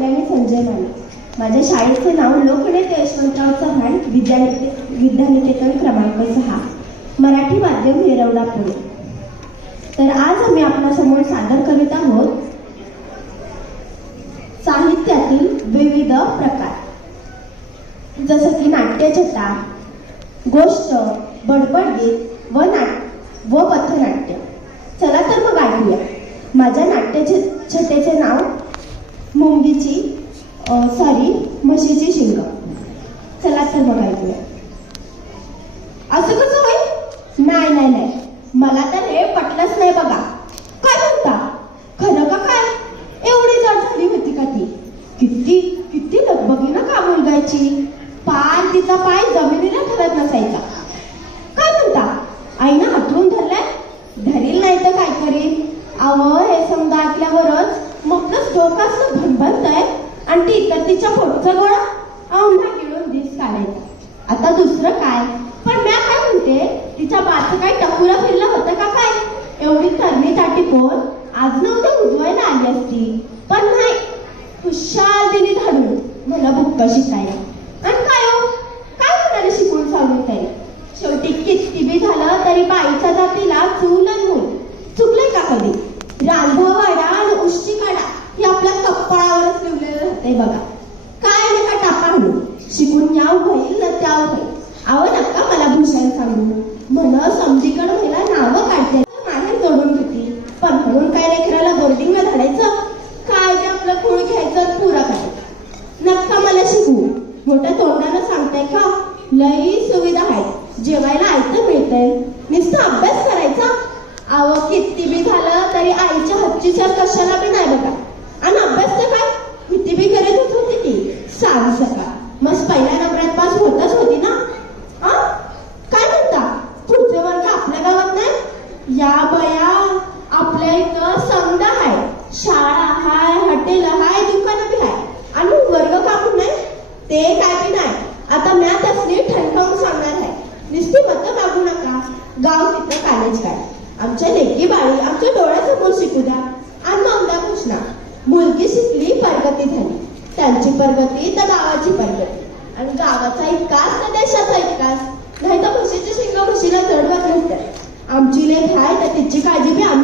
कल्याणी संजय माने. माझ्या शाळेचे नाव लोकनेते यशवंतराव चव्हाण विद्यानिके विद्यानिकेतन क्रमांक सहा. मराठी माध्यम हिरवडा पुणे. तर आज आम्ही आपल्यासमोर सादर करीत आहोत साहित्यातील विविध प्रकार. जसं की नाट्यछटा गोष्ट बडबडगीत व नाट व पथनाट्य. चला तर मग ऐकूया. माझ्या नाट्यचे छटेचे नाव मुंगीची सॉरी म्हशीची शिंग. चला तर बघायचं ऐकूया असं कसं होईल नाही नाही नाही. मला तर हे पटलंच नाही बघा. काय म्हणता खरं का काय? एवढी जाड झाली होती का ती? किती किती लगबगीनं का मुलगायची पाय तिचा पाय जमिनीला ठरत नसायचा काय म्हणता आईनं हातरून धरलाय धरील नाही तर काय करील अव हे समजा ऐकल्यावरच मगच डोकं असं भनभनतंय आणि ती तर तिच्या पोटचा गोळा? औंढा गिळून दिस काढायचा आता दुसरं काय? पण म्या काय म्हणते तिच्या बाचं काय टकुरा फिरलं होतं का काय? एवढी तरणी ताटी कोण? आज ना उद्या उजवायला आली असती. पण नाही खुशाल दिली धाडून मला बुक्क शिकायला. आणि काय हो? काय म्हणाले शिकून सांगून ताई शेवटी किती बी झालं तरी बाईच्या जातीला चूल आणि मूल चुकलंय का कधी रांधवा वाडा आणि उष्टी काढा हे आपल्या कप्पाळावरच लिवलेलं राहतंय बघा काय नाही का टाका म्हणून शिकून याव होईल ना त्याव होईल आव नका मला भूषण सांगू म्हण समजीकडे मला नावं काढते. माहेर जोडून घेतली. पण म्हणून काय लेकराला बोर्डिंगला धाडायचं काय ते आपलं खूळ घ्यायचं पुरा काय नक्का मला शिकू. मोठ्या तोंडानं सांगताय का? लई सुविधा आहेत. जेवायला आयतं मिळतंय. नुसतं अभ्यास करायचा? अव किती बी झालं तरी आईच्या हातची कशाला बी नाही बघा आणि अभ्यास तर काय किती बी करतच होती ती सांग सकाळ मग पहिल्या नंबरात पास होतच होती ना आ काय म्हणता पुढचे वर्ग आपल्या गावात नाही या बया आपल्या इथं समजा आहे शाळा हाय हॉटेल हाय दुकान बी हाय. आणि वर्ग कामून नाही ते काय बी नाही. आता म्या तसली ठणकावून सांगणार आहे नुसती मत मागू नका. गाव तिथं कॉलेज काय आमच्या लेकी बाळी आमच्या डोळ्यासमोर शिकू द्या. आणि नवदा कृष्णा मुलगी शिकली प्रगती झाली. त्यांची प्रगती तर गावाची प्रगती. आणि गावाचा इतकाच तर देशाचा इतकाच नाही तर म्हशीची शिंग म्हशीला चढवत नसतात आमची लेख आहे तर तिची काळजी घ्या